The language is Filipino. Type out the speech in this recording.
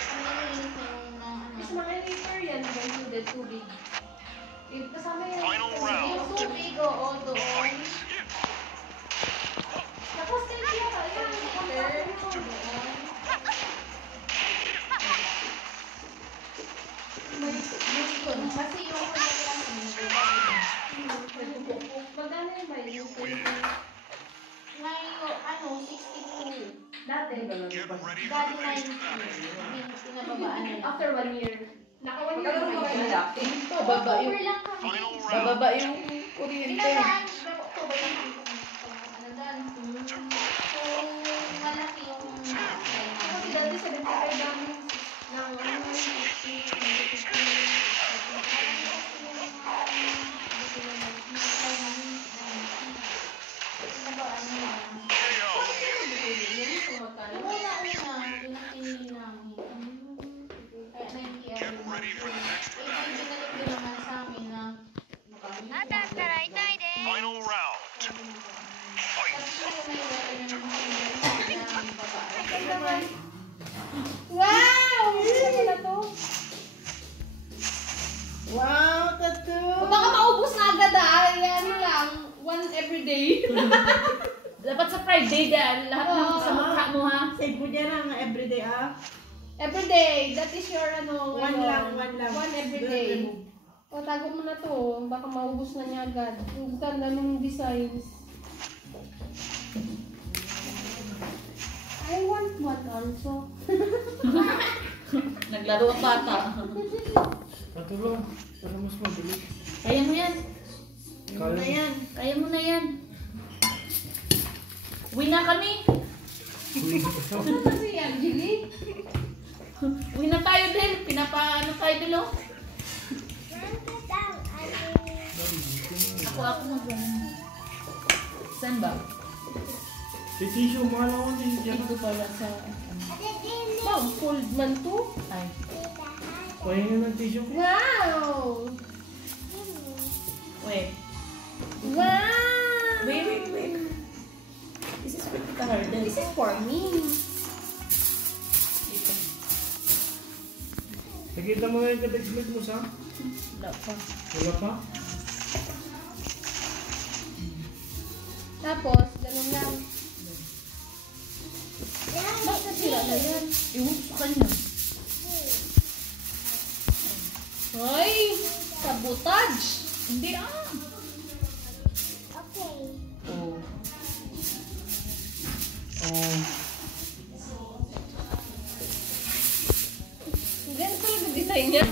Ang nalinis na yung na ano. Kasi mga later yan, ba included tubig. Kasama yan. Yung tubig, oo, doon. Tapos din siya, yung water. Kasi yung magkano yung ba yung ngayon, ano, 62. dati? Dati 90. Pinababaan nila. After 1 year. Naka 1 year. Magkano ba kayo laki? Bababa yung... October lang kami. Bababa yung kuryente. Pinabaan, October lang kami. Ano doon? So, malaki yung... Kasi dati 75 namin ng Pinabaan nila. Yung una-una, pinakili namin. Kaya 90 ay binalik din naman sa amin na Final round. wow! Ano na to? Wow, tattoo! Baka maubos na agad ano lang, 1 everyday. Dapat sa Friday dyan, lahat ng sa mukha mo ha. Save mo dyan ang everyday Everyday, that is your ano, One lang. 1 everyday. O, tago mo na to, baka maubos na niya agad. Ang ganda ng designs. I want one also. Naglaro ang bata. Patulong, para mas mabilis. Kaya mo yan. Kaya na yan. Kaya mo na yan. Uwi na kami. Ano kasi yan, Jilly? Uwi na tayo din. Pinapaano tayo din oh. Ako mag saan ba? Si tissue, mahal ako din dyan. Ito pala sa... Wow, cold man to. Ay. Pahinga ng tissue. Wow! Wait. Wow! Wait. This is pretty hard. This is for me. Ito. Nakita mo nga yung ka-textmate mo sa? Wala pa. Wala pa? Tapos, ganun lang. Bakit nasira na yan? Iwan sa kanya. Hoy! Sabotage! Hindi Okay. Oh. Ganun talaga design niya.